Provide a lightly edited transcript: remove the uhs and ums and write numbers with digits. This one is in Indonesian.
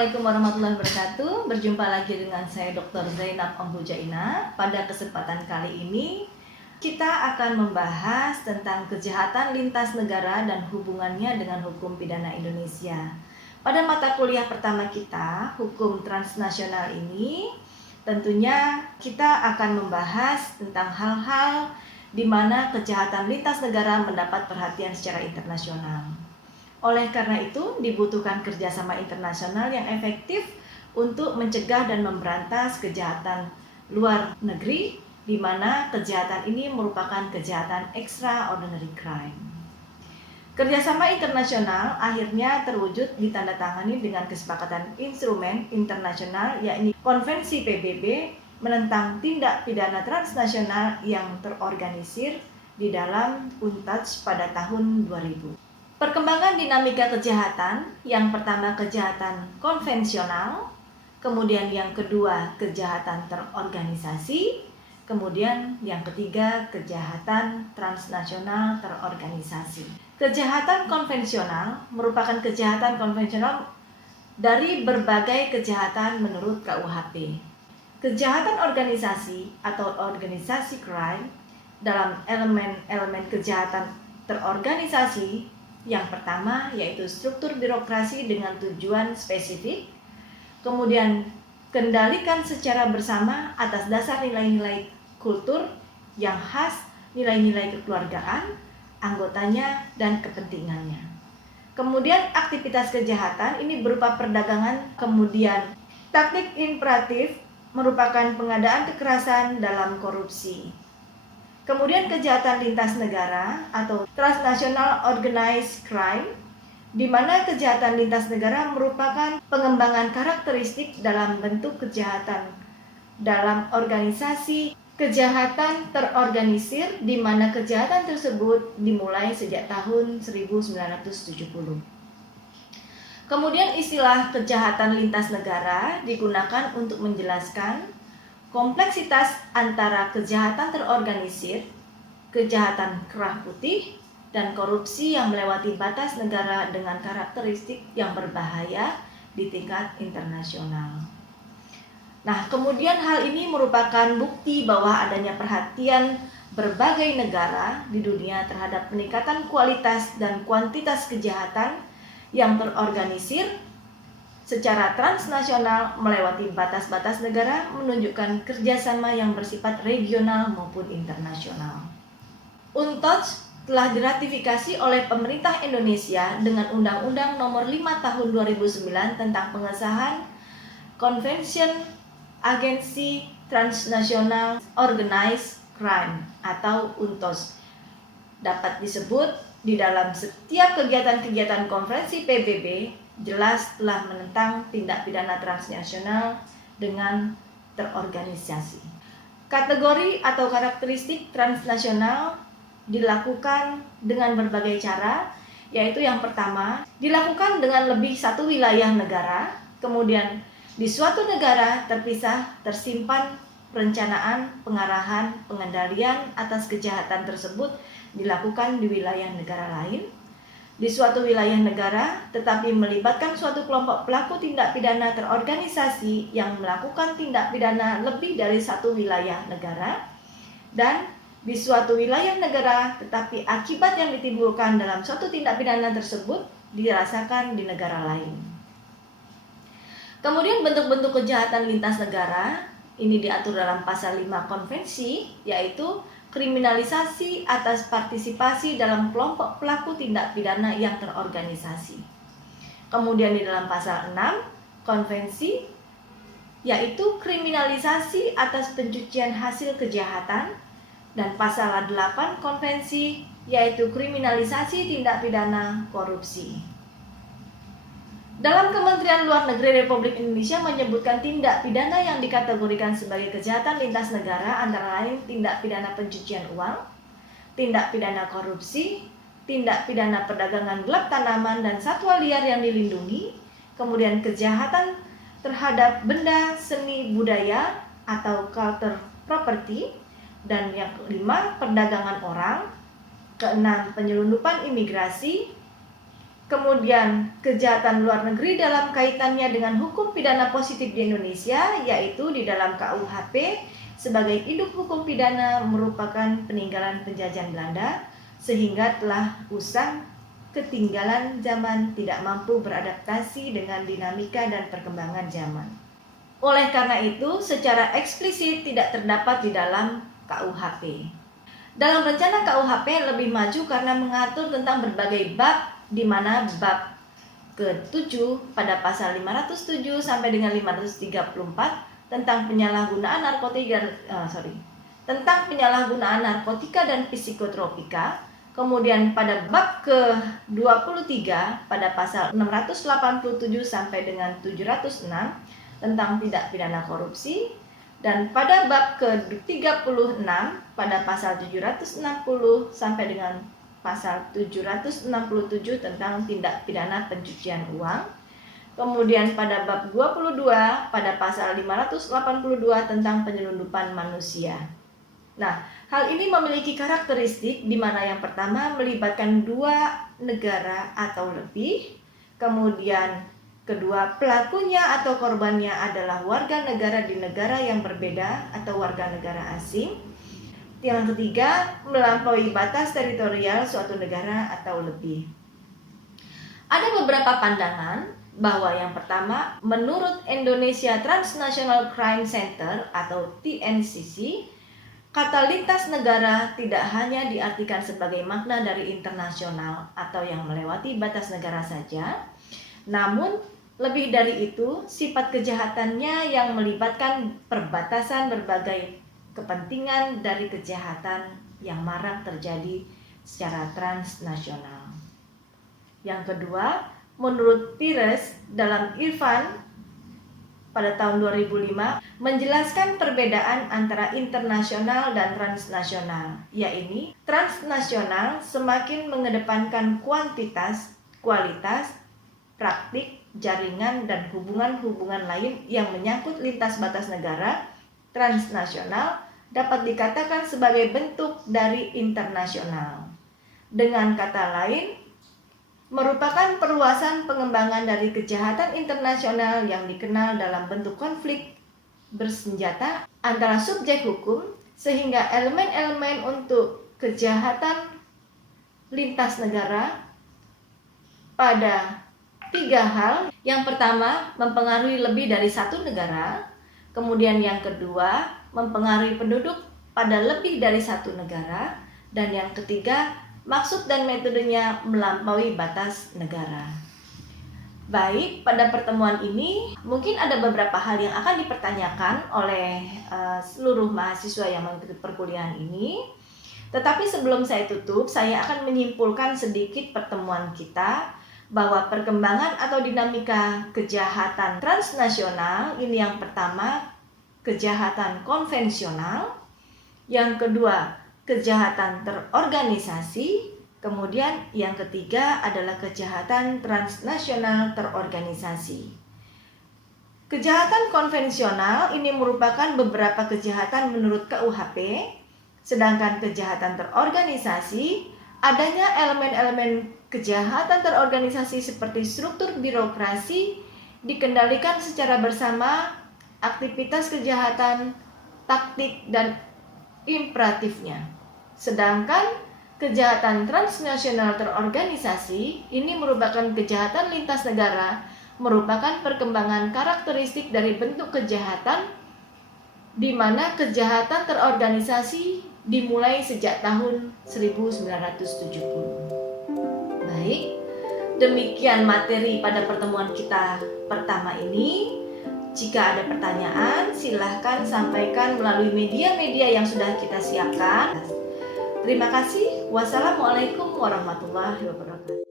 Assalamualaikum warahmatullahi wabarakatuh. Berjumpa lagi dengan saya Dr. Zainab Ambujaina. Pada kesempatan kali ini kita akan membahas tentang kejahatan lintas negara dan hubungannya dengan hukum pidana Indonesia. Pada mata kuliah pertama kita, hukum transnasional ini, tentunya kita akan membahas tentang hal-hal di mana kejahatan lintas negara mendapat perhatian secara internasional. Oleh karena itu, dibutuhkan kerjasama internasional yang efektif untuk mencegah dan memberantas kejahatan luar negeri, di mana kejahatan ini merupakan kejahatan extraordinary crime. Kerjasama internasional akhirnya terwujud ditandatangani dengan kesepakatan instrumen internasional, yakni Konvensi PBB menentang tindak pidana transnasional yang terorganisir di dalam UNTOC pada tahun 2000. Perkembangan dinamika kejahatan, yang pertama kejahatan konvensional, kemudian yang kedua kejahatan terorganisasi, kemudian yang ketiga kejahatan transnasional terorganisasi. Kejahatan konvensional merupakan kejahatan konvensional dari berbagai kejahatan menurut KUHP. Kejahatan organisasi atau organisasi crime dalam elemen-elemen kejahatan terorganisasi, yang pertama yaitu struktur birokrasi dengan tujuan spesifik, kemudian kendalikan secara bersama atas dasar nilai-nilai kultur yang khas, nilai-nilai kekeluargaan, anggotanya, dan kepentingannya. Kemudian aktivitas kejahatan ini berupa perdagangan, kemudian taktik imperatif merupakan pengadaan kekerasan dalam korupsi. Kemudian kejahatan lintas negara atau transnational organized crime, di mana kejahatan lintas negara merupakan pengembangan karakteristik dalam bentuk kejahatan dalam organisasi kejahatan terorganisir, di mana kejahatan tersebut dimulai sejak tahun 1970. Kemudian istilah kejahatan lintas negara digunakan untuk menjelaskan kompleksitas antara kejahatan terorganisir, kejahatan kerah putih, dan korupsi yang melewati batas negara dengan karakteristik yang berbahaya di tingkat internasional. Nah, kemudian hal ini merupakan bukti bahwa adanya perhatian berbagai negara di dunia terhadap peningkatan kualitas dan kuantitas kejahatan yang terorganisir secara transnasional melewati batas-batas negara, menunjukkan kerjasama yang bersifat regional maupun internasional. UNTOC telah diratifikasi oleh pemerintah Indonesia dengan Undang-Undang Nomor 5 Tahun 2009 tentang pengesahan Convention Agency Transnational Organized Crime atau UNTOC. Dapat disebut di dalam setiap kegiatan-kegiatan konferensi PBB jelas telah menentang tindak pidana transnasional dengan terorganisasi. Kategori atau karakteristik transnasional dilakukan dengan berbagai cara, yaitu yang pertama, dilakukan dengan lebih satu wilayah negara, kemudian di suatu negara terpisah tersimpan perencanaan, pengarahan, pengendalian atas kejahatan tersebut dilakukan di wilayah negara lain. Di suatu wilayah negara, tetapi melibatkan suatu kelompok pelaku tindak pidana terorganisasi yang melakukan tindak pidana lebih dari satu wilayah negara, dan di suatu wilayah negara, tetapi akibat yang ditimbulkan dalam suatu tindak pidana tersebut dirasakan di negara lain. Kemudian bentuk-bentuk kejahatan lintas negara ini diatur dalam pasal 5 konvensi, yaitu kriminalisasi atas partisipasi dalam kelompok pelaku tindak pidana yang terorganisasi. Kemudian di dalam pasal 6 konvensi, yaitu kriminalisasi atas pencucian hasil kejahatan, dan pasal 8 konvensi, yaitu kriminalisasi tindak pidana korupsi. Dalam Kementerian Luar Negeri Republik Indonesia menyebutkan tindak pidana yang dikategorikan sebagai kejahatan lintas negara antara lain tindak pidana pencucian uang, tindak pidana korupsi, tindak pidana perdagangan gelap tanaman dan satwa liar yang dilindungi, kemudian kejahatan terhadap benda seni budaya atau cultural property, dan yang kelima perdagangan orang, keenam penyelundupan imigrasi, Kemudian kejahatan luar negeri dalam kaitannya dengan hukum pidana positif di Indonesia, yaitu di dalam KUHP sebagai induk hukum pidana merupakan peninggalan penjajahan Belanda, sehingga telah usang, ketinggalan zaman, tidak mampu beradaptasi dengan dinamika dan perkembangan zaman. Oleh karena itu, secara eksplisit tidak terdapat di dalam KUHP. Dalam rencana KUHP lebih maju karena mengatur tentang berbagai bab, di mana bab ke-7 pada pasal 507 sampai dengan 534 tentang penyalahgunaan narkotika dan psikotropika. Kemudian pada bab ke-23 pada pasal 687 sampai dengan 706 tentang tindak pidana korupsi, dan pada bab ke-36 pada pasal 760 sampai dengan pasal 767 tentang tindak pidana pencucian uang. Kemudian pada bab 22 pada pasal 582 tentang penyelundupan manusia. Nah, hal ini memiliki karakteristik di mana yang pertama melibatkan 2 negara atau lebih. Kemudian kedua, pelakunya atau korbannya adalah warga negara di negara yang berbeda atau warga negara asing. Yang ketiga, melampaui batas teritorial suatu negara atau lebih. Ada beberapa pandangan bahwa yang pertama, menurut Indonesia Transnational Crime Center atau TNCC, kata lintas negara tidak hanya diartikan sebagai makna dari internasional atau yang melewati batas negara saja, namun lebih dari itu, sifat kejahatannya yang melibatkan perbatasan berbagai kepentingan dari kejahatan yang marak terjadi secara transnasional. Yang kedua, menurut Tires dalam Irfan pada tahun 2005 menjelaskan perbedaan antara internasional dan transnasional, yaitu transnasional semakin mengedepankan kuantitas, kualitas, praktik, jaringan, dan hubungan-hubungan lain yang menyangkut lintas batas negara. Transnasional dapat dikatakan sebagai bentuk dari internasional. Dengan kata lain, merupakan perluasan pengembangan dari kejahatan internasional yang dikenal dalam bentuk konflik bersenjata antara subjek hukum, sehingga elemen-elemen untuk kejahatan lintas negara pada 3 hal. Yang pertama, mempengaruhi lebih dari 1 negara. Kemudian yang kedua, mempengaruhi penduduk pada lebih dari 1 negara. Dan yang ketiga, maksud dan metodenya melampaui batas negara. Baik, pada pertemuan ini mungkin ada beberapa hal yang akan dipertanyakan oleh seluruh mahasiswa yang mengikuti perkuliahan ini. Tetapi sebelum saya tutup, saya akan menyimpulkan sedikit pertemuan kita bahwa perkembangan atau dinamika kejahatan transnasional ini yang pertama, kejahatan konvensional, yang kedua, kejahatan terorganisasi, kemudian yang ketiga adalah kejahatan transnasional terorganisasi. Kejahatan konvensional ini merupakan beberapa kejahatan menurut KUHP, sedangkan kejahatan terorganisasi adanya elemen-elemen kejahatan terorganisasi seperti struktur birokrasi dikendalikan secara bersama, aktivitas kejahatan, taktik, dan imperatifnya. Sedangkan kejahatan transnasional terorganisasi ini merupakan kejahatan lintas negara, merupakan perkembangan karakteristik dari bentuk kejahatan di mana kejahatan terorganisasi dimulai sejak tahun 1970. Baik, demikian materi pada pertemuan kita pertama ini. Jika ada pertanyaan, silahkan sampaikan melalui media-media yang sudah kita siapkan. Terima kasih. Wassalamualaikum warahmatullahi wabarakatuh.